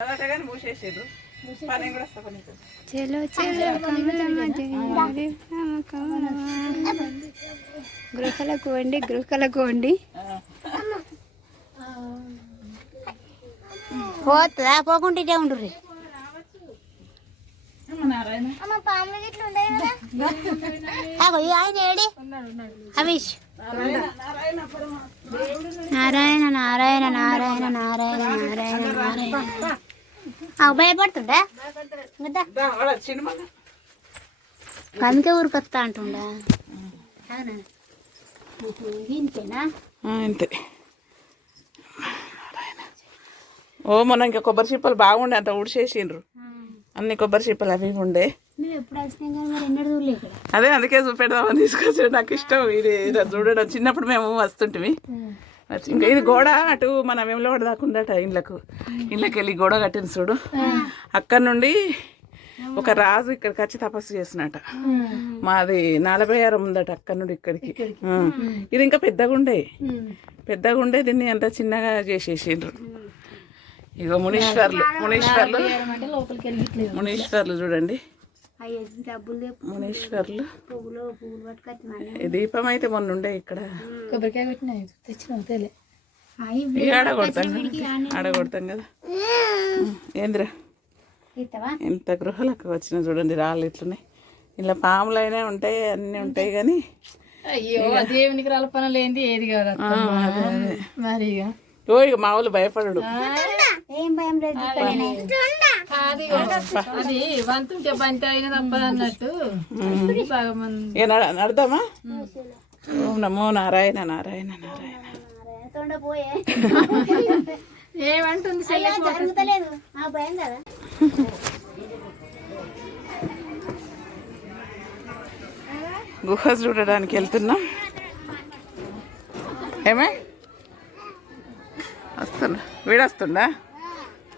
చలో చలో గృహలకు వండి గృహలకు వండి పోతుందా పోకుంటే ఉండ్రి ఆయన ఏడి హరీష్ నారాయణ నారాయణ నారాయణ నారాయణ నారాయణ నారాయణ భయపడుతుండా అందుకే ఊరికొస్తా అంటుండా అవునా దీనికేనా అంతే. ఓ మొన్న ఇంకా కొబ్బరి చిప్పలు బాగుండే అంత ఊడిసేసిండ్రు అన్ని కొబ్బరి చిప్పలు అవి ఉండే అదే అందుకే చూపెడదామని తీసుకొచ్చాడు. నాకు ఇష్టం ఇది చూడడం. చిన్నప్పుడు మేము వస్తుంటివి. ఇంకా ఇది గోడ అటు మన వేములవాడ దాకుందట ఇళ్ళకి వెళ్ళి గోడ కట్టిన చూడు. అక్కడ నుండి ఒక రాజు ఇక్కడికి వచ్చి తపస్సు చేసినట. మాది 46 ఉందట అక్కడ నుండి ఇక్కడికి. ఇది ఇంకా పెద్దగా ఉండే దీన్ని అంత చిన్నగా చేసేసిండ్రు. ఇగో మునీశ్వర్లు చూడండి. మునీశ్వర్లు దీపం అయితే మొన్న ఉండే ఇక్కడ ఆడగొడతాం కదా. ఏందిరా ఎంత గృహాలకు వచ్చినా చూడండి రాళ్ళు ఇట్లున్నాయి. ఇలా పాములైనా ఉంటాయి అన్నీ ఉంటాయి కానీ దేవునికి రాళ్ళ పనులు ఏంది ఏది కాదు మరి. ఓ ఇక మామూలు భయపడడు. అది వంతుంటే బంతి అయినా తప్పదన్నట్టు నడదామా? ఓం నమో నారాయణ నారాయణ నారాయణ. ఏమంటుంది గుహ చూడడానికి వెళ్తున్నాం. ఏమే వస్తున్నా వీడొస్తుందా?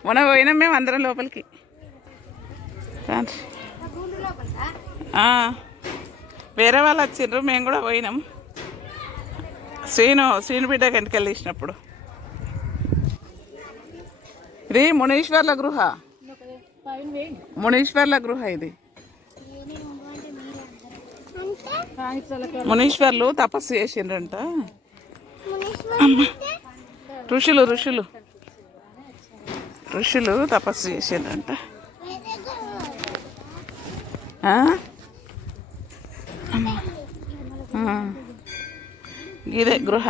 మొన్న పోయినాం మేము అందరం లోపలికి. వేరే వాళ్ళు వచ్చిండ్రు, మేము కూడా పోయినాం. శ్రీను బిడ్డ కంటికి వెళ్ళినప్పుడు. ఇది మునీశ్వర్ల గృహ ఇది. మునీశ్వర్లు తపస్సు చేసిండ్రంట. ఋషులు తపస్సు చేసిండ్రంట. ఇదే గృహ.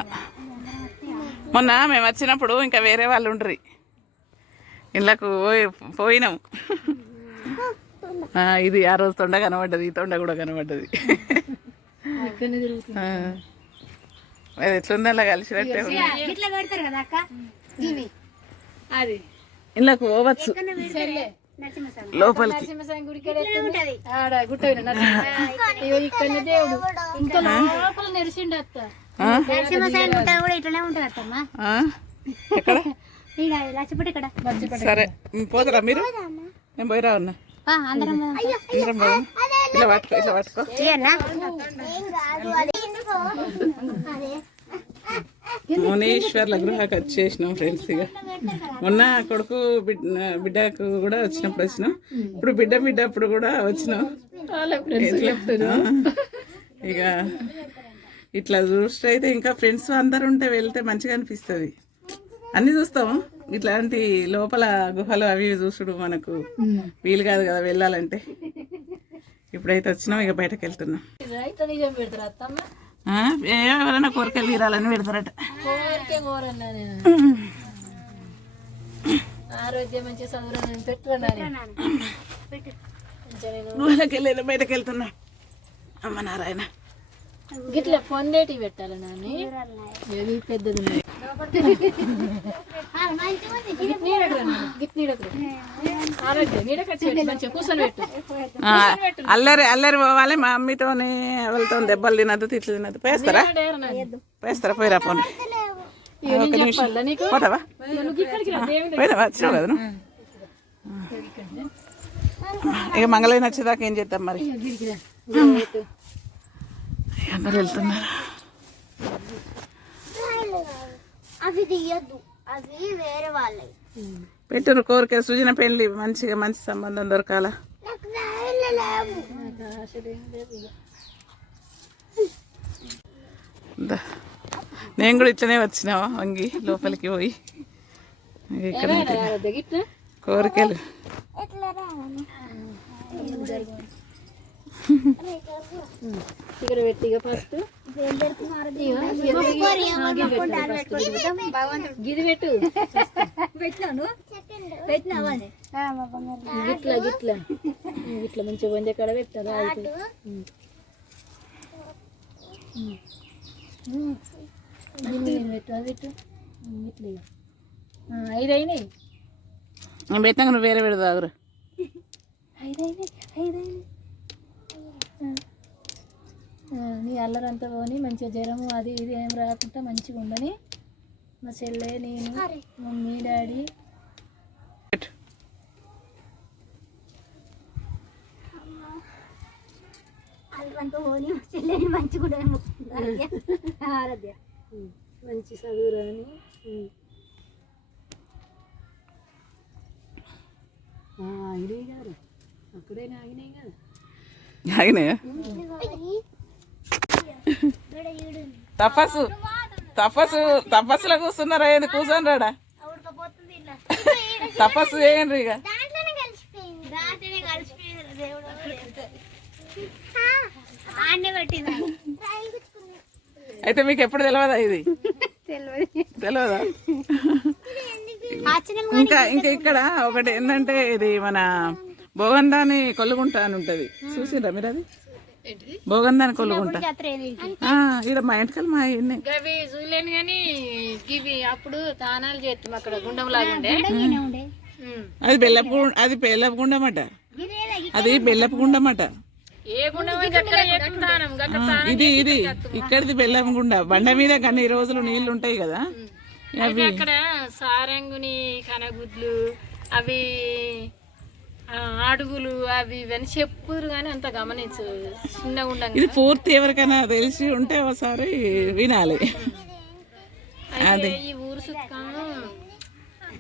మొన్న మేము వచ్చినప్పుడు ఇంకా వేరే వాళ్ళు ఉండ్రి ఇళ్ళకు పోయినాం. ఇది ఆ రోజు తొండ కనబడ్డది, ఈ తొండ కూడా కనబడ్డది. అది ఎట్లుంది అలా కలిసినట్టే ఉంది. ఇళ్ళకు పోవచ్చు లోపలికి. సరే పోతారా మీరు? నేను పోయిరా ఉన్నా. ఇట్లా పట్టుకో. మునీశ్వర్ల గృహకు వచ్చేసినాం ఫ్రెండ్స్. ఇక మొన్న కొడుకు బిడ్డకు కూడా వచ్చినాం. ఇప్పుడు బిడ్డ అప్పుడు కూడా వచ్చినాం. ఇక ఇట్లా చూస్తే అయితే ఇంకా ఫ్రెండ్స్ అందరు ఉంటే వెళ్తే మంచిగా అనిపిస్తుంది. అన్ని చూస్తాము. ఇట్లాంటి లోపల గుహలు అవి చూసుడు మనకు వీలు కాదు కదా వెళ్ళాలంటే. ఇప్పుడైతే వచ్చినాం, ఇక బయటకు వెళ్తున్నాం. ఎవరైనా కోరికలు తీరాలని పెడతారట. గుహలకి వెళ్ళేది బయటకు వెళ్తున్నా. అమ్మ నారాయణ గిట్లా పొందేటి పెట్టాలి నాని. పెద్దది అల్లరి పోవాలి. మా అమ్మతోని ఎవరితో దెబ్బలు తినద్దు, తిట్లు తినద్దు. పేస్తారా పోయిరా పోనీ. పోతావా? పోయినావా? వచ్చినావు కదా. ఇక మంగళ నచ్చేదాకా ఏం చేద్దాం మరి. అందరు వెళ్తున్నారు. అవి తీయద్దు, అవి వేరే వాళ్ళవి. పెట్టురు కోరిక సుజన పెళ్ళి మంచిగా మంచి సంబంధం దొరకాల. నేను కూడా ఇట్లనే వచ్చినావా వంగి లోపలికి పోయి ఇక్కడ కోరికలు. ఇక్కడ పెట్టి ఫస్ట్ గిది పెట్టు పెట్టినాను గిట్లా గిట్లా గిట్లా మంచిగా వందే కాడ పెట్టాలి. పెట్టు అది పెట్టు ఇట్లా 5 అయినాయి. పెట్టాక నువ్వు వేరే పెడదు ఆగురు. 5 అయినాయి. నీ అల్లరంతా పోని మంచిగా జ్వరము అది ఇది ఏం రాకుండా మంచిగా ఉండని మా చెల్లె నేను మమ్మీ డాడీ మంచి చదువురాని ఆగినాయి గారు అక్కడైనా ఆగినాయి కదా. ఆగినాయా? తపస్సులో కూర్చున్నారా? ఏంది కూర్చొని రాడా? తపస్సు చేయండి ఇక. అయితే మీకు ఎప్పుడు తెలియదా ఇది? తెలియదా? ఇంకా ఇక్కడ ఒకటి ఏంటంటే ఇది మన భోగందాని కొల్లుగుంట అని ఉంటది, చూసిండ్రా మీరు? అది భోగందాని కొల్లుగుంట. ఇక్కడ మా ఇంటికి మా గవి చూడలేను కానీ గివి అప్పుడు తానాలు చేస్తాం అక్కడ గుండం లాగా ఉండే. అది బెల్లపు గుండమట. అది బెల్లపు గుండమట. ఏ గుండం ఇది ఇక్కడిది బెల్లం గుండ. బండ మీద కానీ రోజులు నీళ్లు ఉంటాయి కదా. అక్కడ సారంగుని కనగుడ్లు అవి అడుగులు అవి ఇవన్నీ చెప్పురు కానీ అంత గమనించు చిన్నగా ఉండంగా. ఇది పూర్తి ఎవరికైనా తెలిసి ఉంటే ఒకసారి వినాలి. ఈ ఊరు సుక్క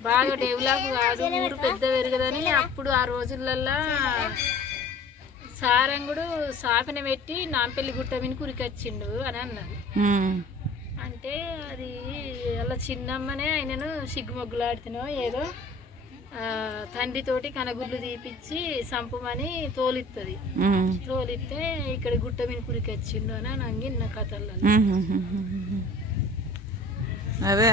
బాగా డెవలప్ కాదు, ఊరు పెద్ద పెరగదని అప్పుడు ఆ రోజులల్లా సారంగుడు సాపిన పెట్టి నాంపల్లి గుట్ట మీద కురికొచ్చిండు అని అన్నారు. అంటే అది అలా చిన్నమ్మనే ఆయనను సిగ్గుమొగ్గులాడుతునో ఏదో తండ్రితోటి కనగుడ్లు తీపిచ్చి సంపమని తోలిస్తుంది. తోలిస్తే ఇక్కడ గుట్ట మీద కురికొచ్చిండు అని అంగి నా కథల్లో. అదే